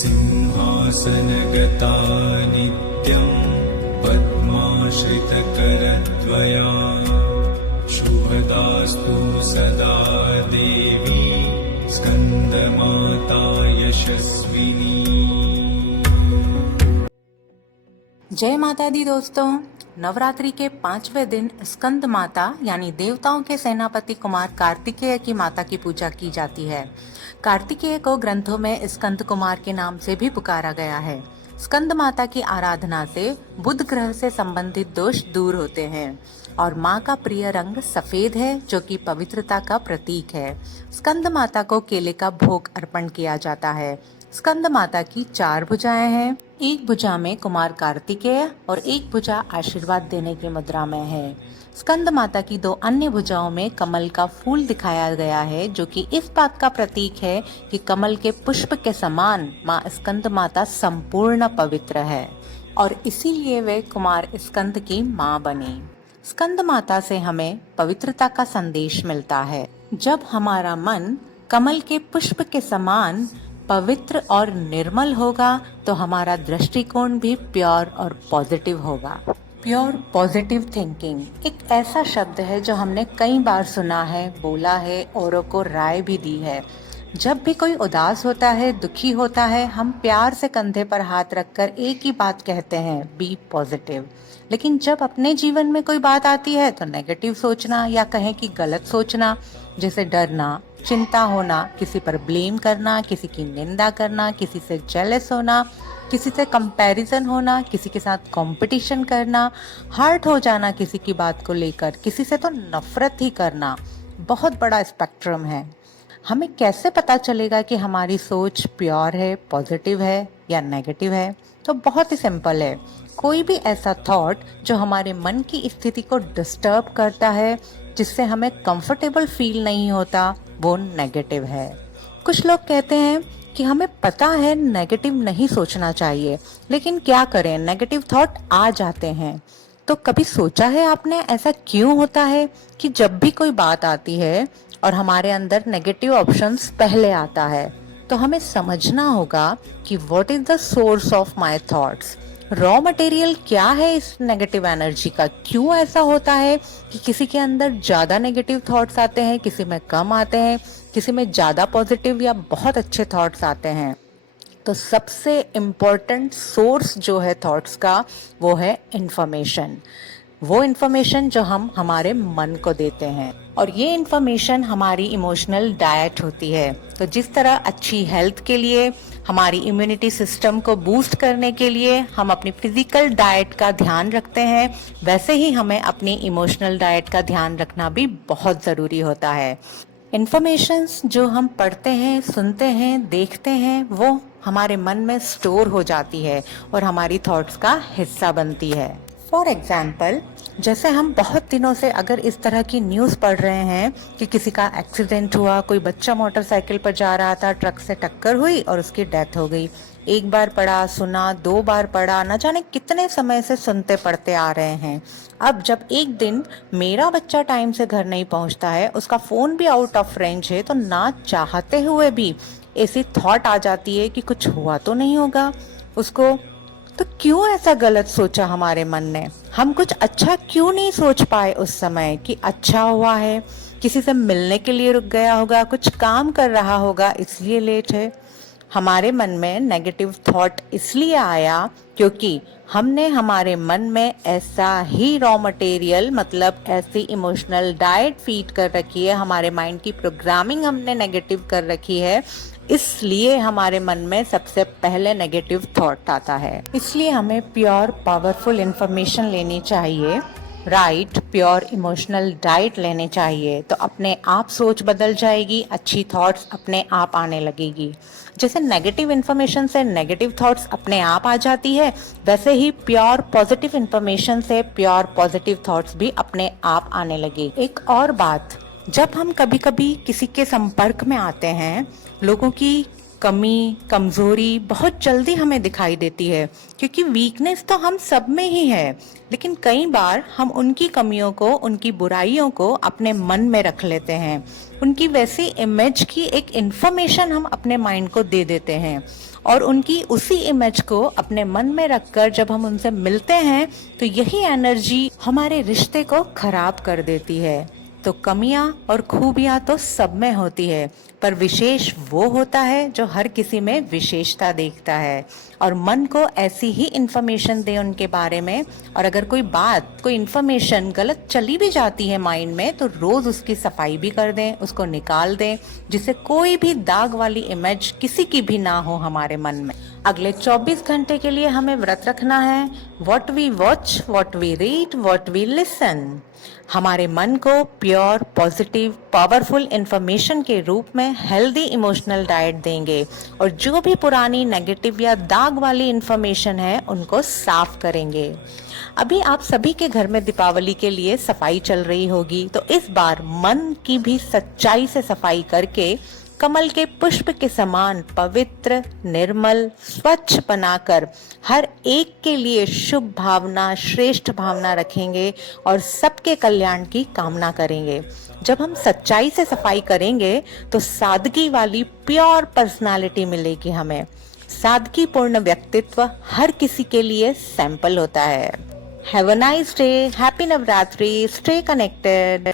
सिंहासनगता नित्यं पद्माश्रितकरद्वया शुभदास्तु सदा देवी स्कंदमाता यशस्विनी। जय माता दी दोस्तों। नवरात्रि के 5वें दिन स्कंद माता यानी देवताओं के सेनापति कुमार कार्तिकेय की माता की पूजा की जाती है। कार्तिकेय को ग्रंथों में स्कंद कुमार के नाम से भी पुकारा गया है। स्कंद माता की आराधना से बुध ग्रह से संबंधित दोष दूर होते हैं और माँ का प्रिय रंग सफेद है जो कि पवित्रता का प्रतीक है। स्कंद माता को केले का भोग अर्पण किया जाता है। स्कंद माता की 4 भुजाएं हैं। एक भुजा में कुमार कार्तिकेय और एक भुजा आशीर्वाद देने की मुद्रा में है। स्कंद माता की 2 अन्य भुजाओं में कमल का फूल दिखाया गया है जो कि इस बात का प्रतीक है कि कमल के पुष्प के समान माँ स्कंद माता संपूर्ण पवित्र है और इसीलिए वे कुमार स्कंद की माँ बनी। स्कंद माता से हमें पवित्रता का संदेश मिलता है। जब हमारा मन कमल के पुष्प के समान पवित्र और निर्मल होगा तो हमारा दृष्टिकोण भी प्योर और पॉजिटिव होगा। प्योर पॉजिटिव थिंकिंग एक ऐसा शब्द है जो हमने कई बार सुना है, बोला है, औरों को राय भी दी है। जब भी कोई उदास होता है, दुखी होता है, हम प्यार से कंधे पर हाथ रखकर एक ही बात कहते हैं, बी पॉजिटिव। लेकिन जब अपने जीवन में कोई बात आती है तो नेगेटिव सोचना या कहें कि गलत सोचना, जैसे डरना, चिंता होना, किसी पर ब्लेम करना, किसी की निंदा करना, किसी से जेलस होना, किसी से कंपैरिजन होना, किसी के साथ कंपटीशन करना, हर्ट हो जाना किसी की बात को लेकर, किसी से तो नफरत ही करना, बहुत बड़ा स्पेक्ट्रम है। हमें कैसे पता चलेगा कि हमारी सोच प्योर है, पॉजिटिव है या नेगेटिव है? तो बहुत ही सिंपल है। कोई भी ऐसा थॉट जो हमारे मन की स्थिति को डिस्टर्ब करता है, जिससे हमें कंफर्टेबल फील नहीं होता, वो नेगेटिव है। कुछ लोग कहते हैं कि हमें पता है नेगेटिव नहीं सोचना चाहिए, लेकिन क्या करें, नेगेटिव थॉट आ जाते हैं। तो कभी सोचा है आपने ऐसा क्यों होता है कि जब भी कोई बात आती है और हमारे अंदर नेगेटिव ऑप्शंस पहले आता है? तो हमें समझना होगा कि what is the source of my thoughts, raw material क्या है इस नेगेटिव एनर्जी का। क्यों ऐसा होता है कि किसी के अंदर ज्यादा नेगेटिव थॉट्स आते हैं, किसी में कम आते हैं, किसी में ज्यादा पॉजिटिव या बहुत अच्छे थॉट्स आते हैं? तो सबसे इम्पोर्टेंट सोर्स जो है थॉट्स का वो है इंफॉर्मेशन। वो इंफॉर्मेशन जो हम हमारे मन को देते हैं और ये इंफॉर्मेशन हमारी इमोशनल डाइट होती है। तो जिस तरह अच्छी हेल्थ के लिए, हमारी इम्यूनिटी सिस्टम को बूस्ट करने के लिए हम अपनी फिजिकल डाइट का ध्यान रखते हैं, वैसे ही हमें अपनी इमोशनल डाइट का ध्यान रखना भी बहुत ज़रूरी होता है। इन्फॉर्मेशंस जो हम पढ़ते हैं, सुनते हैं, देखते हैं, वो हमारे मन में स्टोर हो जाती है और हमारी थॉट्स का हिस्सा बनती है। फॉर एग्जाम्पल, जैसे हम बहुत दिनों से अगर इस तरह की न्यूज़ पढ़ रहे हैं कि किसी का एक्सीडेंट हुआ, कोई बच्चा मोटरसाइकिल पर जा रहा था, ट्रक से टक्कर हुई और उसकी डेथ हो गई। एक बार पढ़ा, सुना, 2 बार पढ़ा, न जाने कितने समय से सुनते पढ़ते आ रहे हैं। अब जब एक दिन मेरा बच्चा टाइम से घर नहीं पहुंचता है, उसका फ़ोन भी आउट ऑफ रेंज है, तो ना चाहते हुए भी ऐसी थॉट आ जाती है कि कुछ हुआ तो नहीं होगा उसको। तो क्यों ऐसा गलत सोचा हमारे मन ने? हम कुछ अच्छा क्यों नहीं सोच पाए उस समय कि अच्छा हुआ है, किसी से मिलने के लिए रुक गया होगा, कुछ काम कर रहा होगा इसलिए लेट है। हमारे मन में नेगेटिव थॉट इसलिए आया क्योंकि हमने हमारे मन में ऐसा ही रॉ मटेरियल, मतलब ऐसी इमोशनल डाइट फीड कर रखी है, हमारे माइंड की प्रोग्रामिंग हमने नेगेटिव कर रखी है, इसलिए हमारे मन में सबसे पहले नेगेटिव थॉट आता है। इसलिए हमें प्योर पावरफुल इंफॉर्मेशन लेनी चाहिए, राइट प्योर इमोशनल डाइट लेने चाहिए, तो अपने आप सोच बदल जाएगी, अच्छी थॉट्स अपने आप आने लगेगी। जैसे नेगेटिव इन्फॉर्मेशन से नेगेटिव थॉट्स अपने आप आ जाती है, वैसे ही प्योर पॉजिटिव इन्फॉर्मेशन से प्योर पॉजिटिव थॉट्स भी अपने आप आने लगे। एक और बात, जब हम कभी कभी किसी के संपर्क में आते हैं, लोगों की कमी, कमजोरी बहुत जल्दी हमें दिखाई देती है, क्योंकि वीकनेस तो हम सब में ही है। लेकिन कई बार हम उनकी कमियों को, उनकी बुराइयों को अपने मन में रख लेते हैं। उनकी वैसी इमेज की एक इंफॉर्मेशन हम अपने माइंड को दे देते हैं, और उनकी उसी इमेज को अपने मन में रखकर जब हम उनसे मिलते हैं तो यही एनर्जी हमारे रिश्ते को खराब कर देती है। तो कमियां और खूबियां तो सब में होती है, पर विशेष वो होता है जो हर किसी में विशेषता देखता है और मन को ऐसी ही इंफॉर्मेशन दे उनके बारे में। और अगर कोई बात, कोई इंफॉर्मेशन गलत चली भी जाती है माइंड में, तो रोज उसकी सफाई भी कर दें, उसको निकाल दें, जिससे कोई भी दाग वाली इमेज किसी की भी ना हो हमारे मन में। अगले 24 घंटे के लिए हमें व्रत रखना है। What we watch, what we read, what we listen, हमारे मन को प्योर, पॉजिटिव, पावरफुल इंफॉर्मेशन के रूप में हेल्दी इमोशनल डाइट देंगे, और जो भी पुरानी नेगेटिव या दाग वाली इंफॉर्मेशन है उनको साफ करेंगे। अभी आप सभी के घर में दीपावली के लिए सफाई चल रही होगी, तो इस बार मन की भी सच्चाई से सफाई करके कमल के पुष्प के समान पवित्र, निर्मल, स्वच्छ बनाकर हर एक के लिए शुभ भावना, श्रेष्ठ भावना रखेंगे और सबके कल्याण की कामना करेंगे। जब हम सच्चाई से सफाई करेंगे तो सादगी वाली प्योर पर्सनालिटी मिलेगी हमें। सादगी पूर्ण व्यक्तित्व हर किसी के लिए सैंपल होता है। Have a nice day, happy Navratri, stay connected.